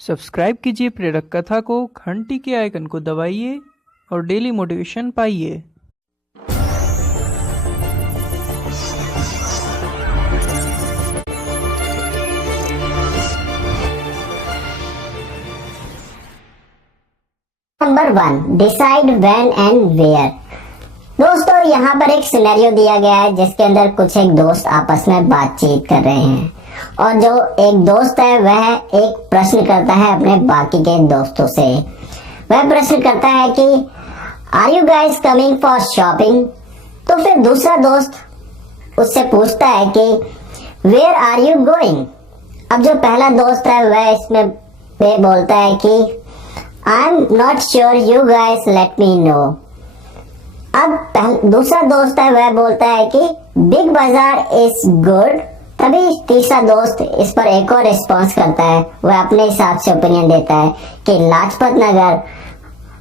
Subscribe कीजिए प्रेरक कथा को, घंटी के आइकन को दबाइए और डेली मोटिवेशन पाइए। Number 1, decide when and where. दोस्तों, यहाँ पर एक सिनेरियो दिया गया है जिसके अंदर कुछ एक दोस्त आपस में बातचीत कर रहे हैं और जो एक दोस्त है वह एक प्रश्न करता है अपने बाकी के दोस्तों से। वह प्रश्न करता है कि are you guys coming for shopping? तो फिर दूसरा दोस्त उससे पूछता है कि वेयर आर यू गोइंग? अब जो पहला दोस्त है वह इसमें बोलता है कि I am not sure, you guys let me know. अब दूसरा दोस्त है वह बोलता है कि बिग बाजार इज गुड। तभी तीसरा दोस्त इस पर एक और रिस्पॉन्स करता है, वह अपने हिसाब से ओपिनियन देता है कि Lajpat Nagar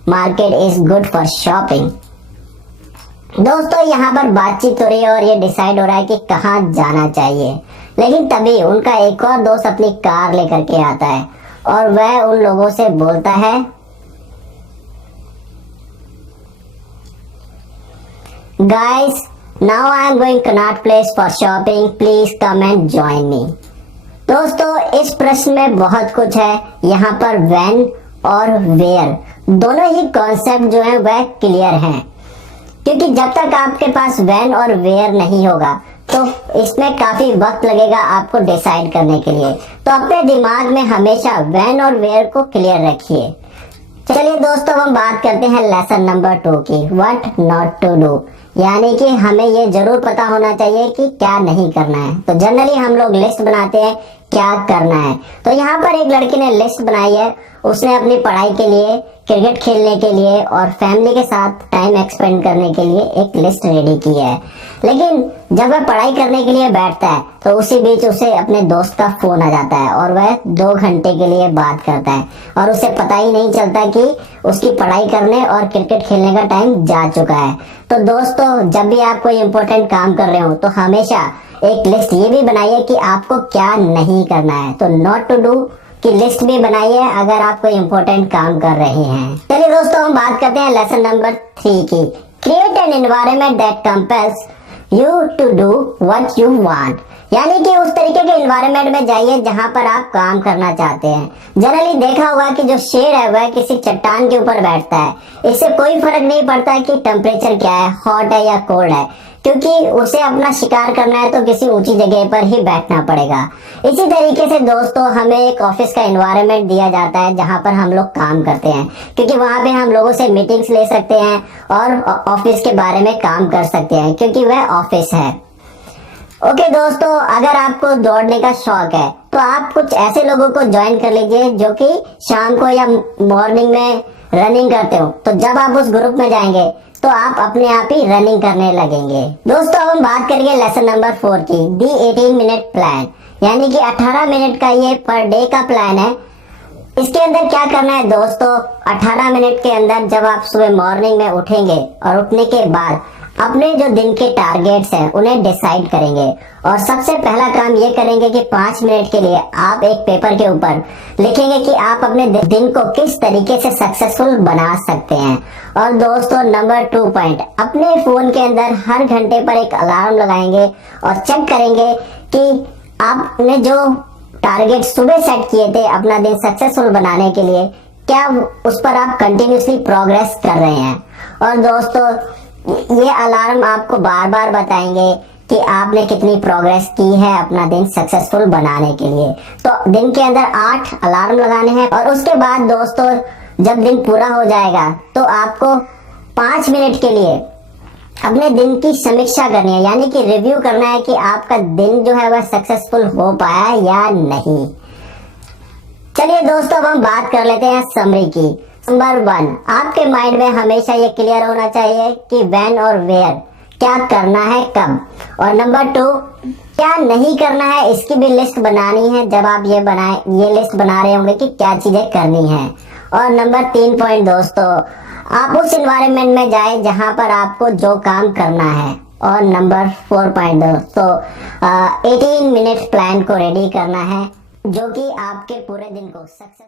market is good for shopping. दोस्तों, यहाँ पर बातचीत हो रही है और ये डिसाइड हो रहा है कि कहाँ जाना चाहिए, लेकिन तभी उनका एक और दोस्त अपनी कार लेकर के आता है और वह उन लोगों से बोलता है guys now I am going Connaught place for shopping, please come and join me. दोस्तों, इस प्रश्न में बहुत कुछ है। यहाँ पर व्हेन और वेयर दोनों ही कॉन्सेप्ट जो है वह क्लियर हैं, क्योंकि जब तक आपके पास व्हेन और वेयर नहीं होगा तो इसमें काफी वक्त लगेगा आपको डिसाइड करने के लिए। तो अपने दिमाग में हमेशा व्हेन और वेयर को क्लियर रखिए। चलिए दोस्तों, हम बात करते हैं लेसन नंबर 2 की, व्हाट नॉट टू डू। यानी कि हमें ये जरूर पता होना चाहिए कि क्या नहीं करना है। तो जनरली हम लोग लिस्ट बनाते हैं क्या करना है। तो यहाँ पर एक लड़की ने लिस्ट बनाई है। उसने अपनी पढ़ाई के लिए, क्रिकेट खेलने के लिए और फैमिली के साथ टाइम एक्सपेंड करने के लिए एक लिस्ट रेडी की है। लेकिन जब वह पढ़ाई करने के लिए बैठता है तो उसी बीच उसे अपने दोस्त का फोन आ जाता है और वह 2 घंटे के लिए बात करता है और उसे पता ही नहीं चलता कि उसकी पढ़ाई करने और क्रिकेट खेलने का टाइम जा चुका है। तो दोस्तों, जब भी आप कोई इंपॉर्टेंट काम कर रहे हो तो हमेशा एक लिस्ट ये भी बनाइए कि आपको क्या नहीं करना है। तो नॉट टू डू की लिस्ट भी बनाइए अगर आप कोई इंपॉर्टेंट काम कर रहे हैं। चलिए दोस्तों, हम बात करते हैं लेसन नंबर 3 की, create an environment that compels you to do what you want. यानी कि उस तरीके के एनवायरनमेंट में जाइए जहां पर आप काम करना चाहते हैं। जनरली देखा होगा कि जो शेर है वह किसी चट्टान के ऊपर बैठता है, इससे कोई फर्क नहीं पड़ता कि टेम्परेचर क्या है, हॉट है या कोल्ड है, क्योंकि उसे अपना शिकार करना है तो किसी ऊंची जगह पर ही बैठना पड़ेगा। इसी तरीके से दोस्तों, हमें एक ऑफिस का एनवायरनमेंट दिया जाता है जहां पर हम लोग काम करते हैं, क्योंकि वहां पे हम लोगों से मीटिंग्स ले सकते हैं और ऑफिस के बारे में काम कर सकते हैं, क्योंकि वह ऑफिस है। ओके दोस्तों, अगर आपको दौड़ने का शौक है तो आप कुछ ऐसे लोगों को ज्वाइन कर लीजिए जो कि शाम को या मॉर्निंग में रनिंग करते हो। तो जब आप उस ग्रुप में जाएंगे तो आप अपने आप ही रनिंग करने लगेंगे। दोस्तों, हम बात करेंगे लेसन नंबर 4 की, दी 18 मिनट प्लान। यानी कि 18 मिनट का ये पर डे का प्लान है। इसके अंदर क्या करना है दोस्तों, 18 मिनट के अंदर जब आप सुबह मॉर्निंग में उठेंगे और उठने के बाद अपने जो दिन के टारगेट्स हैं उन्हें डिसाइड करेंगे और सबसे पहला काम ये करेंगे कि 5 मिनट के लिए आप एक पेपर के ऊपर लिखेंगे कि आप अपने दिन को किस तरीके से सक्सेसफुल बना सकते हैं। और दोस्तों, नंबर 2 पॉइंट, अपने फोन के अंदर हर घंटे पर एक अलार्म लगाएंगे और चेक करेंगे कि आपने जो टारगेट सुबह सेट किए थे अपना दिन सक्सेसफुल बनाने के लिए, क्या उस पर आप कंटिन्यूसली प्रोग्रेस कर रहे हैं। और दोस्तों, ये अलार्म आपको बार बार बताएंगे कि आपने कितनी प्रोग्रेस की है अपना दिन सक्सेसफुल बनाने के लिए। तो दिन के अंदर 8 अलार्म लगाने हैं और उसके बाद दोस्तों, जब दिन पूरा हो जाएगा तो आपको 5 मिनट के लिए अपने दिन की समीक्षा करनी है, यानी कि रिव्यू करना है कि आपका दिन जो है वह सक्सेसफुल हो पाया या नहीं। चलिए दोस्तों, अब हम बात कर लेते हैं समरी की। नंबर 1, आपके माइंड में हमेशा ये क्लियर होना चाहिए कि व्हेन और वेयर, क्या करना है कब। और नंबर 2, क्या नहीं करना है, इसकी भी लिस्ट बनानी है जब आप ये लिस्ट बना रहे होंगे कि क्या चीजें करनी है। और नंबर 3 पॉइंट दोस्तों, आप उस एनवायरनमेंट में जाए जहां पर आपको जो काम करना है। और नंबर 4 पॉइंट दोस्तों, 18 मिनट प्लान को रेडी करना है जो कि आपके पूरे दिन को सक्सेस